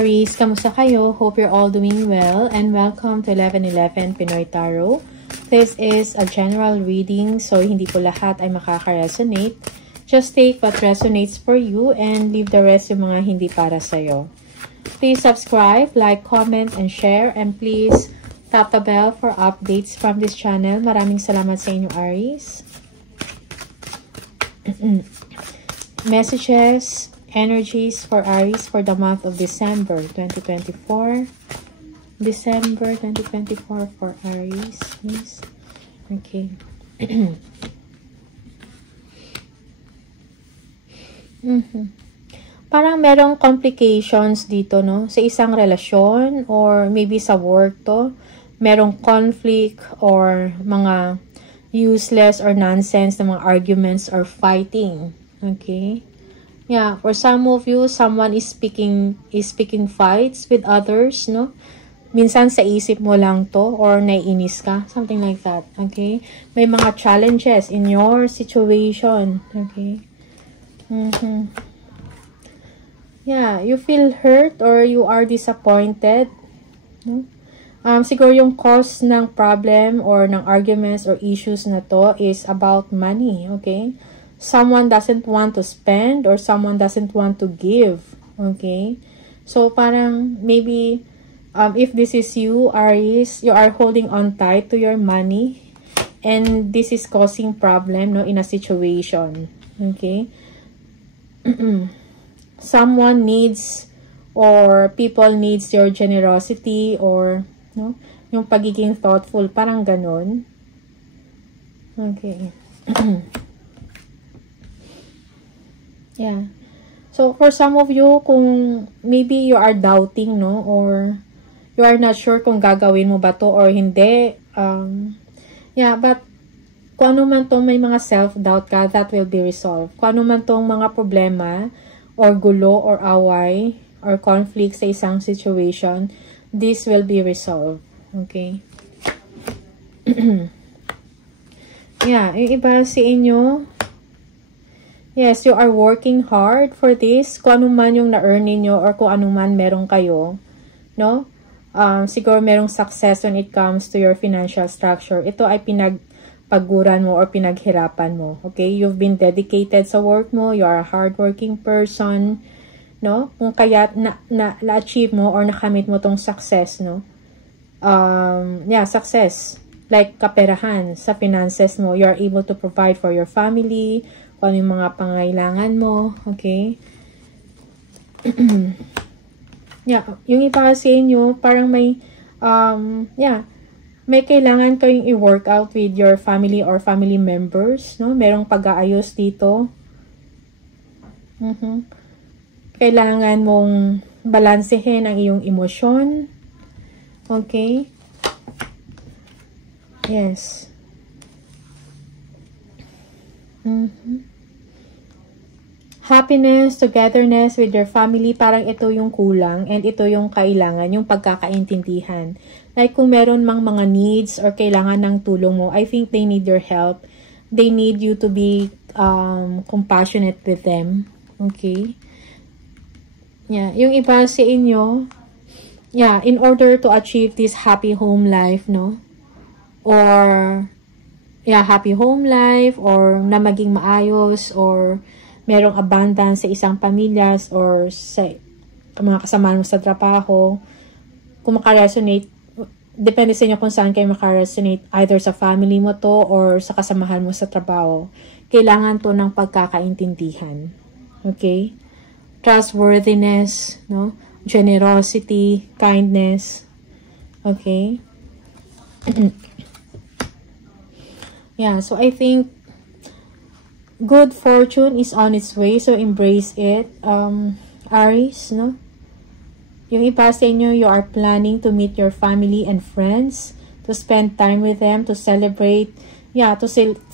Aries, kamusta kayo? Hope you're all doing well and welcome to 1111 Pinoy Tarot. This is a general reading, so hindi po lahat ay makaka-resonate. Just take what resonates for you and leave the rest yung mga hindi para sa'yo. Please subscribe, like, comment, and share, and please tap the bell for updates from this channel. Maraming salamat sa inyo, Aries. Messages, energies for Aries for the month of December 2024. December 2024 for Aries, please. Okay. Parang merong complications dito, no? Sa isang relasyon or maybe sa work to. Merong conflict or mga useless or nonsense na mga arguments or fighting. Okay? Yeah, for some of you, someone is speaking fights with others, no? Minsan sa isip mo lang to or naiinis ka, something like that, okay? May mga challenges in your situation, okay? Yeah, you feel hurt or you are disappointed, no? Siguro yung cause ng problem or ng arguments or issues na to is about money, okay? Someone doesn't want to spend or someone doesn't want to give, okay? So, parang maybe, if this is you, Aries, you are holding on tight to your money and this is causing problem, no, in a situation, okay? Someone needs or people needs your generosity or, no, yung pagiging thoughtful, parang ganon. Okay. Yeah. So, for some of you, kung maybe you are doubting, no? Or you are not sure kung gagawin mo ba to or hindi. Yeah, but kung ano man tong may mga self-doubt ka, that will be resolved. Kung ano man tong mga problema or gulo or away or conflict sa isang situation, this will be resolved. Okay? Yeah, yung iba sa inyo, yes, you are working hard for this. Kung ano man yung na-earn ninyo or kung ano man meron kayo, no? Siguro merong success when it comes to your financial structure. Ito ay pinagpaguran mo or pinaghirapan mo. Okay? You've been dedicated sa work mo. You are a hardworking person, no? Kung kaya na-achieve mo or nakamit mo tong success, no? Yeah, success. Like kaperahan sa finances mo. You are able to provide for your family, kung ano yung mga pangailangan mo, okay? Yeah, yung iba kasi inyo, parang may, yeah, may kailangan kayong i-work out with your family or family members, no? Merong pag-aayos dito. Kailangan mong balansehin ang iyong emosyon, okay? Yes. Happiness, togetherness with your family, parang ito yung kulang and ito yung kailangan, yung pagkakaintindihan. Like kung meron mang mga needs or kailangan ng tulong mo, I think they need your help. They need you to be compassionate with them. Okay? Yeah, yung iba sa inyo, yeah, in order to achieve this happy home life, no? Or yeah, happy home life or na maging maayos or merong abundance sa isang pamilya or sa mga kasama mo sa trabaho. Kung makaresonate, depende sa inyo kung saan kayo makaresonate, either sa family mo to or sa kasamahan mo sa trabaho. Kailangan to ng pagkakaintindihan. Okay? Trustworthiness, no? Generosity, kindness. Okay? Yeah, so I think good fortune is on its way, so embrace it, Aries, no? Yung iba sa inyo, you are planning to meet your family and friends, to spend time with them, to celebrate, yeah, to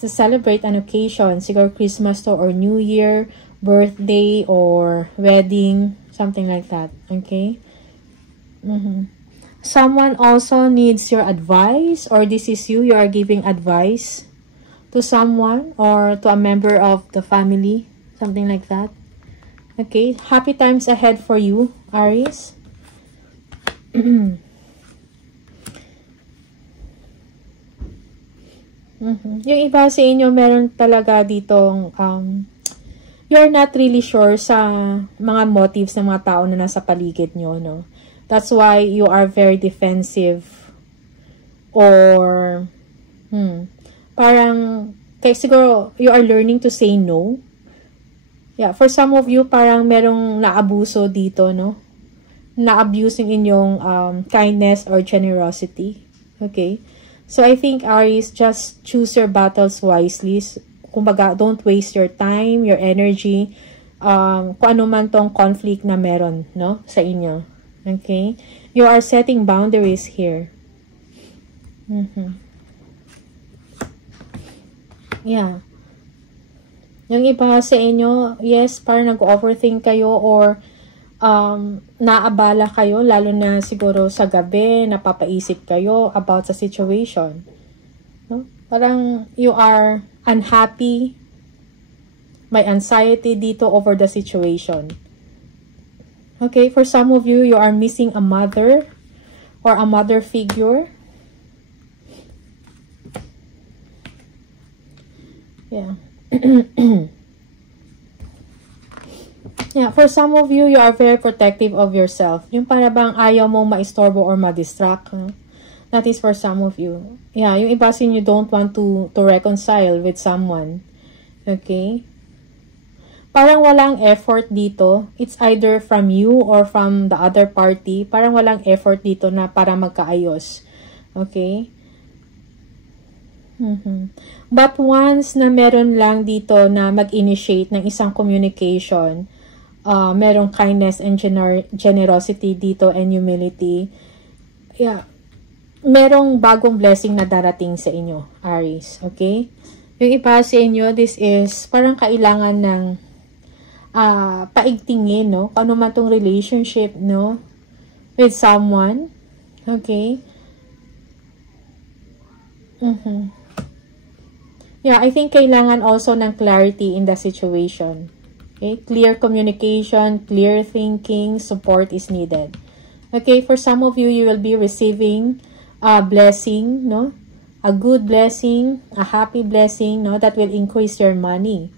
celebrate an occasion, siguro Christmas to or New Year, birthday or wedding, something like that, okay? Someone also needs your advice, or this is you are giving advice to someone or to a member of the family, something like that. Okay, happy times ahead for you, Aries. Yung iba sa inyo, meron talaga ditong, you're not really sure sa mga motives ng mga tao na nasa paligid nyo, no? That's why you are very defensive. Or, parang, kaya siguro, you are learning to say no. Yeah, for some of you, parang merong naabuso dito, no? Na-abuse yung inyong kindness or generosity. Okay? So, I think, Aries, just choose your battles wisely. Kumbaga, don't waste your time, your energy, kung ano man tong conflict na meron, no? Sa inyo. Okay? You are setting boundaries here. Yeah. Yung iba sa inyo, yes, parang nag-overthink kayo or naabala kayo, lalo na siguro sa gabi, napapaisip kayo about sa situation. No? Parang you are unhappy, may anxiety dito over the situation. Okay, for some of you, you are missing a mother or a mother figure. Yeah. Yeah, for some of you, you are very protective of yourself. Yung para bang ayaw mong maistorbo or ma-distract. Huh? That is for some of you. Yeah, yung iba sa inyo don't want to reconcile with someone. Okay? Parang walang effort dito. It's either from you or from the other party. Parang walang effort dito na para magkaayos. Okay? But once na meron lang dito na mag-initiate ng isang communication, merong kindness and generosity dito and humility, yeah, merong bagong blessing na darating sa inyo, Aries. Okay? Yung iba sa inyo, this is parang kailangan ng paigtingin, no? Paano man tong relationship, no? With someone. Okay? Yeah, I think kailangan also ng clarity in the situation. Okay? Clear communication, clear thinking, support is needed. Okay? For some of you, you will be receiving a blessing, no? A good blessing, a happy blessing, no? That will increase your money.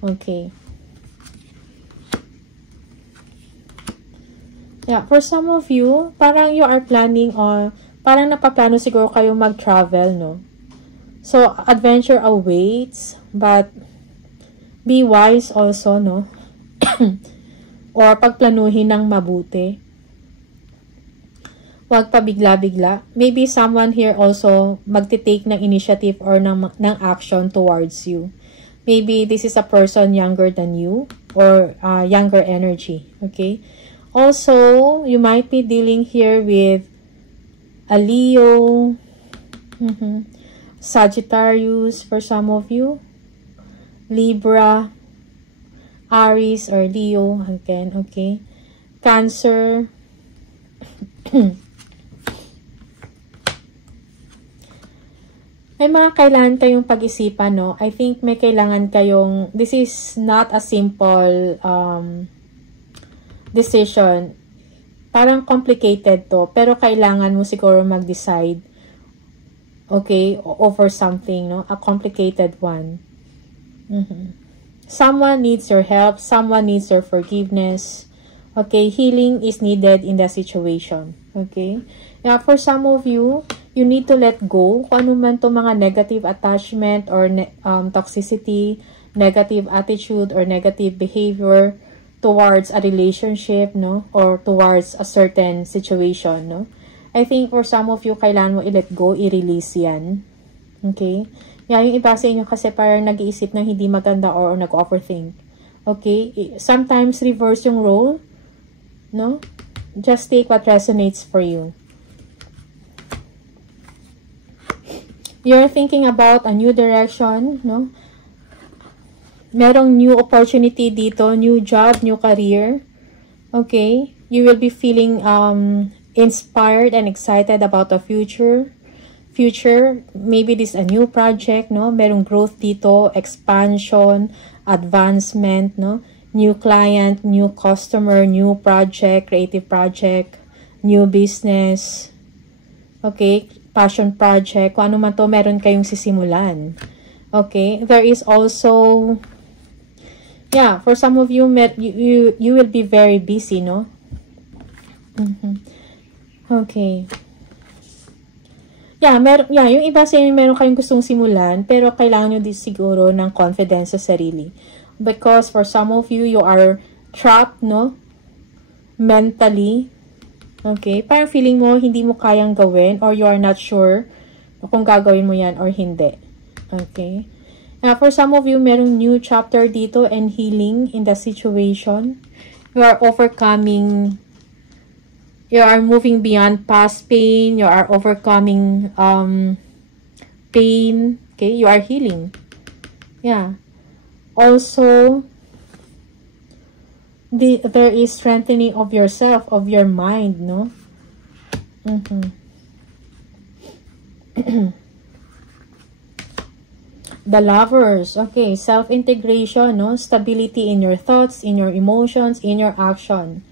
Okay. Yeah, for some of you, parang you are planning on, parang napaplano siguro kayo mag-travel, no? So, adventure awaits, but be wise also, no? Or pagplanuhin ng mabuti. Huwag pa bigla-bigla. Maybe someone here also magte-take ng initiative or ng action towards you. Maybe this is a person younger than you or younger energy, okay? Also, you might be dealing here with a Leo, Sagittarius for some of you, Libra, Aries or Leo again, okay? Cancer, may mga kailangan kayong pag-isipan, no? I think may kailangan kayong, this is not a simple decision. Parang complicated to, pero kailangan mo siguro mag-decide, okay, over something, no? A complicated one. Someone needs your help. Someone needs your forgiveness. Okay, healing is needed in the situation. Okay? Yeah, for some of you, you need to let go kung ano man to mga negative attachment or toxicity, negative attitude or negative behavior towards a relationship, no? Or towards a certain situation, no? I think for some of you, kailangan mo i-let go, i-release yan. Okay? Yeah, yung iba sa inyo kasi parang nag-iisip ng hindi maganda or nag-overthink. Okay? Sometimes reverse yung role, no? Just take what resonates for you. You're thinking about a new direction, no? Merong new opportunity dito, new job, new career. Okay? You will be feeling inspired and excited about the future. Maybe this is a new project, no? Merong growth dito, expansion, advancement, no? New client, new customer, new project, creative project, new business, okay, passion project, kung ano man to, meron kayong sisimulan. Okay, there is also, yeah, for some of you, you will be very busy, no? Okay. Yeah, yung iba sa inyo meron kayong gustong simulan, pero kailangan nyo din siguro ng confidence sa sarili. Because for some of you, you are trapped, no? Mentally. Okay? Parang feeling mo, hindi mo kayang gawin, or you are not sure kung gagawin mo yan or hindi. Okay? For some of you, merong new chapter dito and healing in the situation. You are overcoming, you are moving beyond past pain, you are overcoming pain, okay? You are healing. Yeah. Also, there is strengthening of yourself, of your mind, no? The Lovers, okay, self-integration, no? Stability in your thoughts, in your emotions, in your action.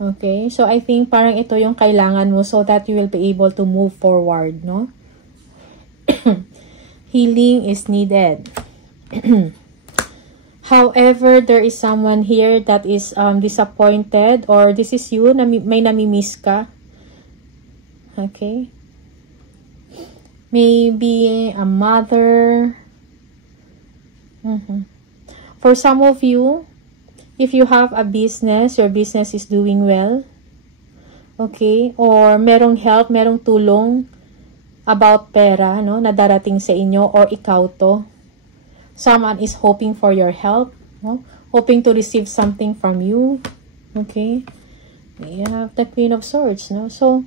Okay, so I think parang ito yung kailangan mo so that you will be able to move forward, no? Healing is needed. However, there is someone here that is disappointed, or this is you, may namimiss ka. Okay. Maybe a mother. For some of you, if you have a business, your business is doing well. Okay. Or merong help, merong tulong about pera, no, na darating sa inyo, or ikaw to. Someone is hoping for your help, no? Hoping to receive something from you. Okay. You have the Queen of Swords, no? So,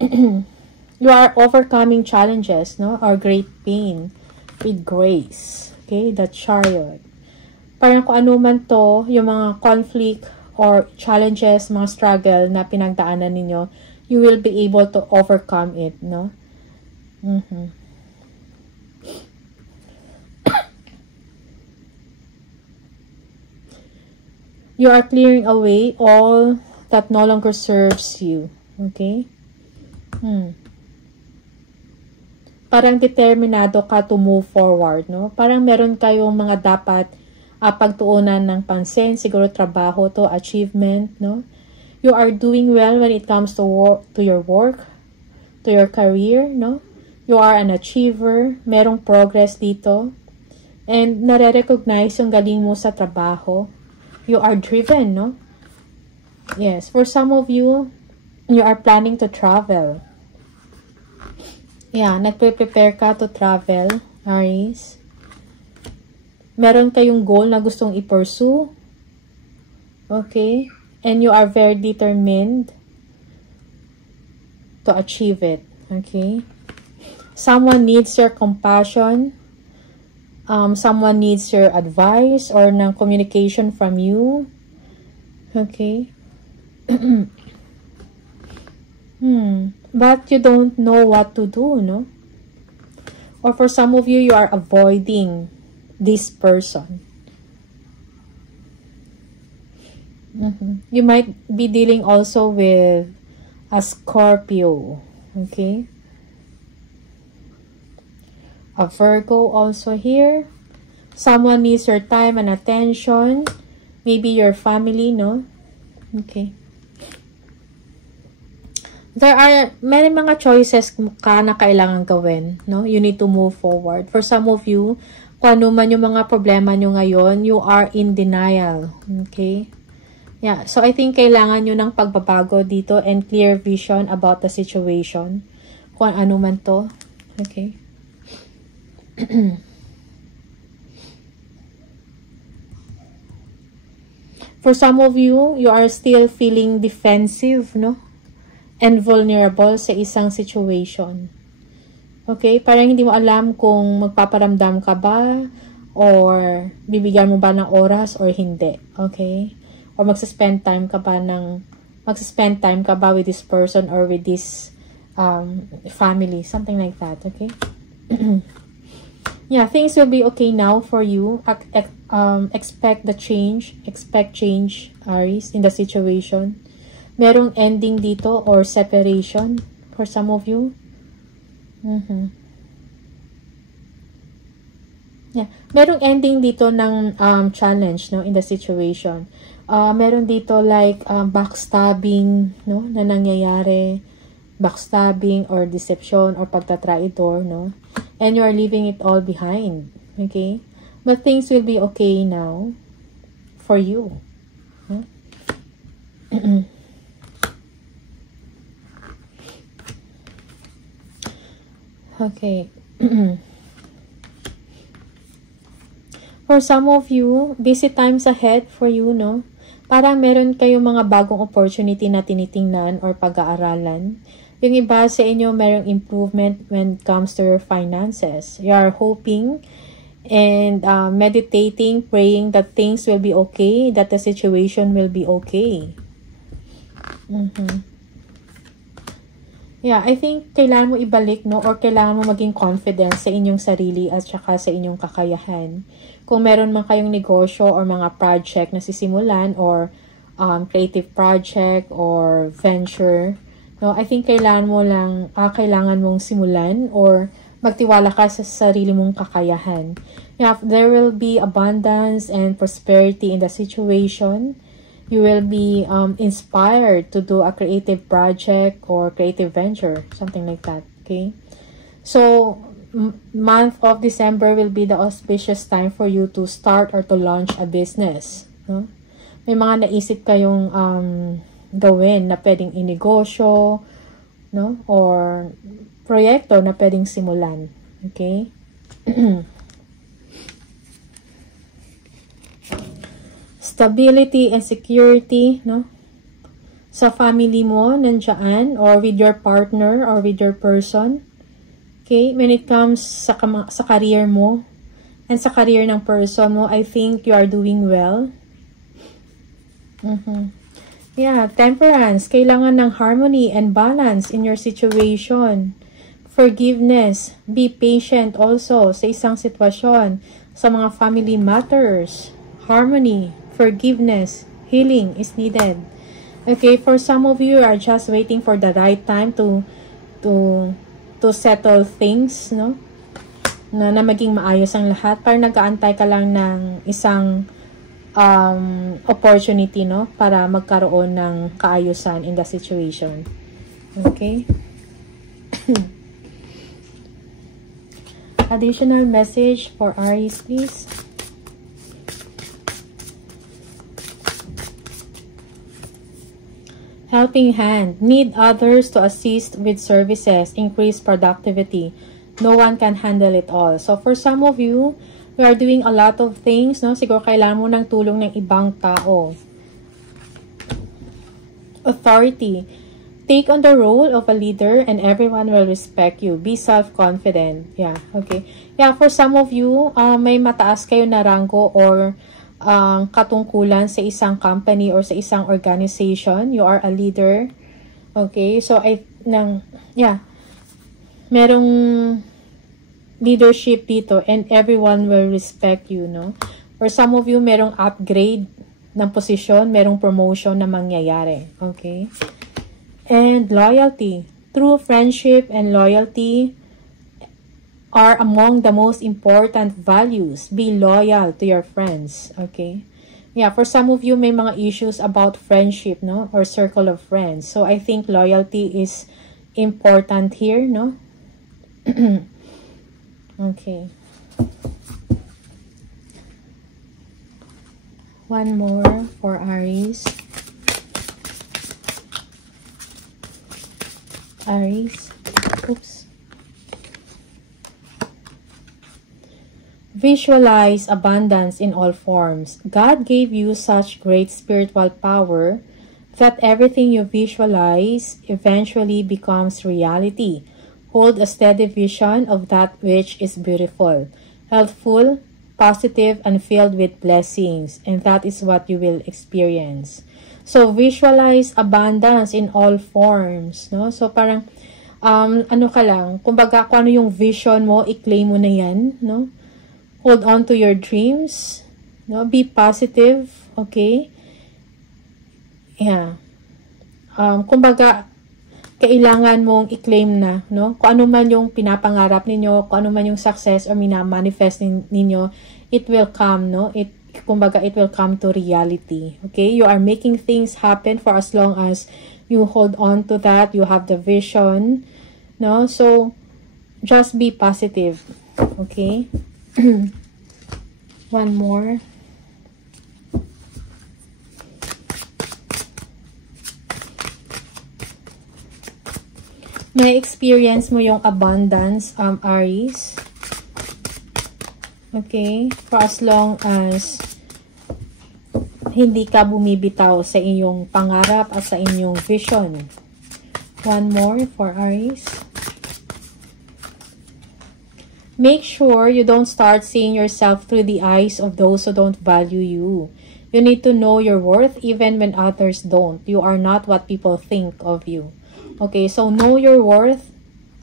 you are overcoming challenges, no? Or great pain with grace. Okay, the Chariot. Parang kung ano man to, yung mga conflict or challenges, mga struggle na pinagdaanan ninyo, you will be able to overcome it, no? You are clearing away all that no longer serves you. Okay? Parang determinado ka to move forward, no? Parang meron kayong mga dapat pagtuunan ng pansin, siguro trabaho to, achievement, no? You are doing well when it comes to your work, to your career, no? You are an achiever, merong progress dito, and nare-recognize yung galing mo sa trabaho. You are driven, no? Yes, for some of you, you are planning to travel. Yeah, nagpe-prepare ka to travel, Aries. Meron kayong goal na gustong i-pursue. Okay? And you are very determined to achieve it. Okay? Someone needs your compassion. Someone needs your advice or ng communication from you. Okay? But you don't know what to do, no? Or for some of you, you are avoiding this person. You might be dealing also with a Scorpio. Okay? A Virgo also here. Someone needs your time and attention. Maybe your family, no? Okay. May mga choices ka na kailangan gawin, no? You need to move forward. For some of you, kung ano man yung mga problema nyo ngayon, you are in denial. Okay? Yeah. So, I think kailangan nyo ng pagbabago dito and clear vision about the situation. Kung ano man to. Okay? For some of you, you are still feeling defensive, no? And vulnerable sa isang situation. Okay? Parang hindi mo alam kung magpaparamdam ka ba or bibigyan mo ba ng oras or hindi. Okay? Or magsaspend time ka ba with this person or with this family. Something like that. Okay? Yeah, things will be okay now for you. Expect the change. Expect change, Aries, in the situation. Merong ending dito or separation for some of you. Yeah. Merong ending dito ng challenge, no, in the situation. Meron dito like backstabbing, no, na nangyayari. Backstabbing or deception or pagtatraidor, no. And you are leaving it all behind. Okay? But things will be okay now for you. Huh? Okay. For some of you, busy times ahead for you, no? Parang meron kayong mga bagong opportunity na tinitingnan or pag-aaralan. Yung iba sa inyo, merong improvement when it comes to your finances. You are hoping and meditating, praying that things will be okay, that the situation will be okay. Yeah, I think kailangan mo ibalik, no, or kailangan mo maging confident sa inyong sarili at saka sa inyong kakayahan. Kung meron man kayong negosyo or mga project na sisimulan or creative project or venture, no, I think kailangan mo lang, kailangan mong simulan or magtiwala ka sa sarili mong kakayahan. Yeah, there will be abundance and prosperity in the situation. You will be inspired to do a creative project or creative venture, something like that, okay? So, month of December will be the auspicious time for you to start or to launch a business, no? May mga naisip kayong gawin na pwedeng inegosyo, no? Or proyekto na pwedeng simulan, okay? Stability and security, no? Sa family mo, nandiyan, or with your partner, or with your person. Okay? When it comes sa career mo, and sa career ng person mo, I think you are doing well. Yeah, temperance. Kailangan ng harmony and balance in your situation. Forgiveness. Be patient also sa isang sitwasyon. Sa mga family matters. Harmony. Forgiveness, healing is needed. Okay, for some of you are just waiting for the right time to settle things, no? Na maging maayos ang lahat. Parang nag-aantay ka lang ng isang opportunity, no? Para magkaroon ng kaayusan in the situation. Okay? Additional message for Aries, please. Helping hand. Need others to assist with services. Increase productivity. No one can handle it all. So, for some of you, we are doing a lot of things, no? Siguro kailangan mo ng tulong ng ibang tao. Authority. Take on the role of a leader and everyone will respect you. Be self-confident. Yeah, okay. Yeah, for some of you, may mataas kayo na ranggo or katungkulan sa isang company or sa isang organization. You are a leader. Okay, so merong leadership dito and everyone will respect you, no? For some of you, merong upgrade ng posisyon, merong promotion na mangyayari. Okay? And loyalty. True friendship and loyalty are among the most important values. Be loyal to your friends, okay? Yeah, for some of you, may mga issues about friendship, no? Or circle of friends. So, I think loyalty is important here, no? Okay. One more for Aries. Aries. Oops. Visualize abundance in all forms. God gave you such great spiritual power that everything you visualize eventually becomes reality. Hold a steady vision of that which is beautiful, healthful, positive, and filled with blessings, and that is what you will experience. So, visualize abundance in all forms, no? So, parang, ano ka lang, kumbaga, kung ano yung vision mo, i-claim mo na yan, no? Hold on to your dreams. No? Be positive. Okay? Yeah. kumbaga, kailangan mong i-claim na, no? Kung ano man yung pinapangarap ninyo, kung ano man yung success or minamanifest ninyo, it will come, no? Kumbaga, it will come to reality. Okay? You are making things happen for as long as you hold on to that, you have the vision, no? So, just be positive. Okay? One more. May experience mo yung abundance, Aries. Okay? For as long as hindi ka bumibitaw sa iyong pangarap at sa inyong vision. One more for Aries. Make sure you don't start seeing yourself through the eyes of those who don't value you. You need to know your worth even when others don't. You are not what people think of you. Okay, so know your worth,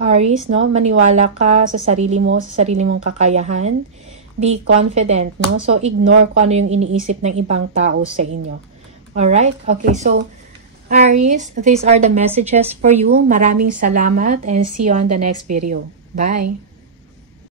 Aries, no? Maniwala ka sa sarili mo, sa sarili mong kakayahan. Be confident, no? So, ignore kung ano yung iniisip ng ibang tao sa inyo. Alright? Okay, so, Aries, these are the messages for you. Maraming salamat and see you on the next video. Bye!